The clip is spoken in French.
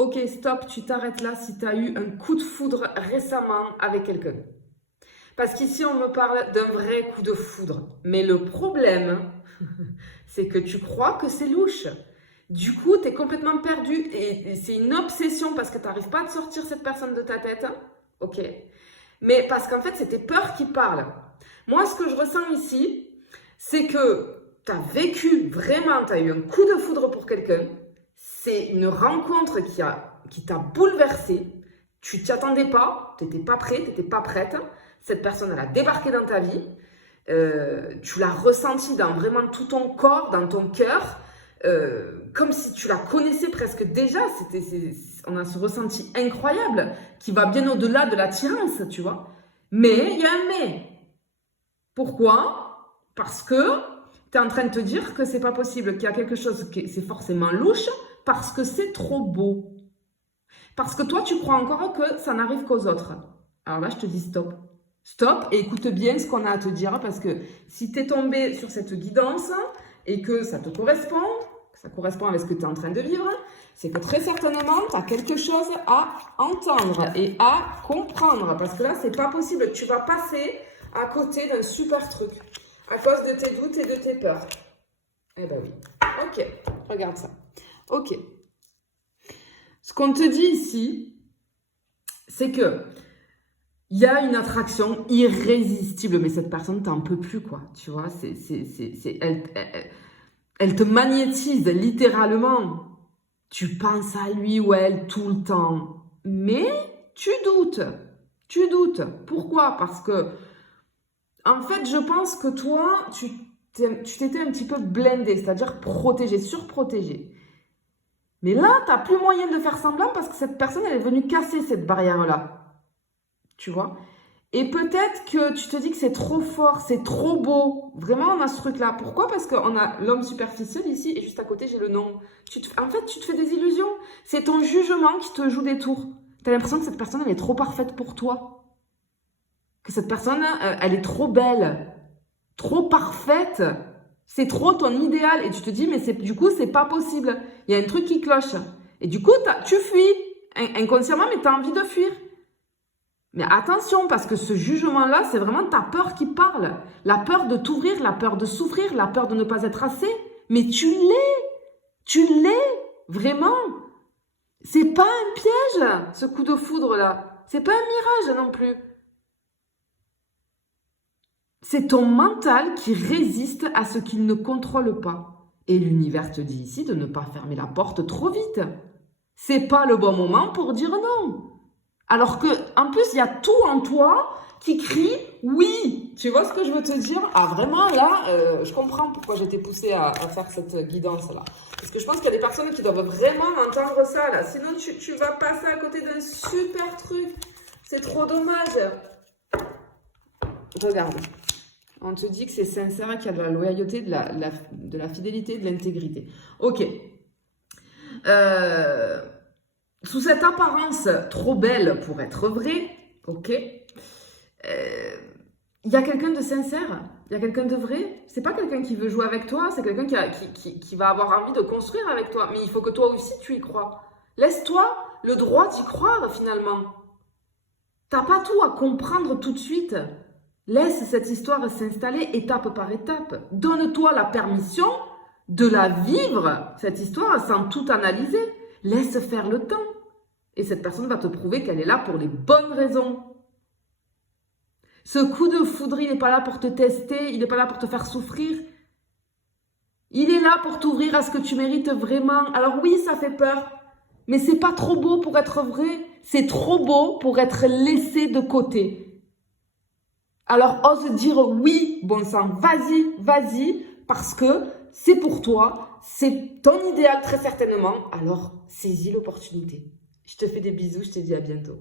Ok, stop, tu t'arrêtes là si tu as eu un coup de foudre récemment avec quelqu'un. Parce qu'ici, on me parle d'un vrai coup de foudre. Mais le problème, c'est que tu crois que c'est louche. Du coup, tu es complètement perdu et c'est une obsession parce que tu n'arrives pas à te sortir cette personne de ta tête. Ok. Mais parce qu'en fait, c'est tes peurs qui parlent. Moi, ce que je ressens ici, c'est que tu as vécu vraiment, tu as eu un coup de foudre pour quelqu'un. C'est une rencontre qui t'a bouleversé. Tu t'y attendais pas, tu n'étais pas prêt, tu n'étais pas prête. Cette personne, elle a débarqué dans ta vie. Tu l'as ressenti dans vraiment tout ton corps, dans ton cœur. Comme si tu la connaissais presque déjà. On a ce ressenti incroyable qui va bien au-delà de l'attirance, tu vois. Mais il y a un mais. Pourquoi? Parce que tu es en train de te dire que c'est pas possible, qu'il y a quelque chose qui c'est forcément louche parce que c'est trop beau. Parce que toi, tu crois encore que ça n'arrive qu'aux autres. Alors là, je te dis stop. Stop et écoute bien ce qu'on a à te dire parce que si tu es tombé sur cette guidance et que ça te correspond, ça correspond avec ce que tu es en train de vivre, c'est que très certainement, tu as quelque chose à entendre et à comprendre. Parce que là, c'est pas possible. Tu vas passer à côté d'un super truc à cause de tes doutes et de tes peurs. Eh ben oui. Ok, regarde ça. Ok. Ce qu'on te dit ici, c'est que il y a une attraction irrésistible, mais cette personne, t'en peux plus, quoi. Tu vois, elle te magnétise littéralement. Tu penses à lui ou elle tout le temps. Mais tu doutes. Tu doutes. Pourquoi? Parce que, en fait, je pense que toi, tu t'étais un petit peu blindé, c'est-à-dire protégé, surprotégé. Mais là, tu n'as plus moyen de faire semblant parce que cette personne, elle est venue casser cette barrière-là. Tu vois? Et peut-être que tu te dis que c'est trop fort, c'est trop beau. Vraiment, on a ce truc-là. Pourquoi? Parce qu'on a l'homme superficiel ici et juste à côté, j'ai le nom. En fait, tu te fais des illusions. C'est ton jugement qui te joue des tours. Tu as l'impression que cette personne, elle est trop parfaite pour toi. Que cette personne, elle est trop belle, trop parfaite. C'est trop ton idéal. Et tu te dis, mais du coup, c'est pas possible. Il y a un truc qui cloche. Et du coup, tu fuis inconsciemment, mais tu as envie de fuir. Mais attention, parce que ce jugement-là, c'est vraiment ta peur qui parle. La peur de t'ouvrir, la peur de souffrir, la peur de ne pas être assez. Mais tu l'es, vraiment. C'est pas un piège, ce coup de foudre-là. C'est pas un mirage non plus. C'est ton mental qui résiste à ce qu'il ne contrôle pas. Et l'univers te dit ici de ne pas fermer la porte trop vite. C'est pas le bon moment pour dire non. Alors que, en plus, il y a tout en toi qui crie oui. Tu vois ce que je veux te dire? Ah, vraiment, là, je comprends pourquoi j'étais poussée à faire cette guidance-là. Parce que je pense qu'il y a des personnes qui doivent vraiment entendre ça, là. Sinon, tu vas passer à côté d'un super truc. C'est trop dommage. Regarde. On te dit que c'est sincère, qu'il y a de la loyauté, de la fidélité, de l'intégrité. Ok. Sous cette apparence trop belle pour être vraie, ok, il y a quelqu'un de sincère, il y a quelqu'un de vrai. C'est pas quelqu'un qui veut jouer avec toi, c'est quelqu'un qui va avoir envie de construire avec toi. Mais il faut que toi aussi tu y crois. Laisse-toi le droit d'y croire finalement. T'as pas tout à comprendre tout de suite. Laisse cette histoire s'installer étape par étape. Donne-toi la permission de la vivre, cette histoire, sans tout analyser. Laisse faire le temps. Et cette personne va te prouver qu'elle est là pour les bonnes raisons. Ce coup de foudre, il n'est pas là pour te tester, il n'est pas là pour te faire souffrir. Il est là pour t'ouvrir à ce que tu mérites vraiment. Alors oui, ça fait peur, mais c'est pas trop beau pour être vrai. C'est trop beau pour être laissé de côté. Alors ose dire oui, bon sang, vas-y, vas-y, parce que c'est pour toi, c'est ton idéal très certainement. Alors saisis l'opportunité. Je te fais des bisous, je te dis à bientôt.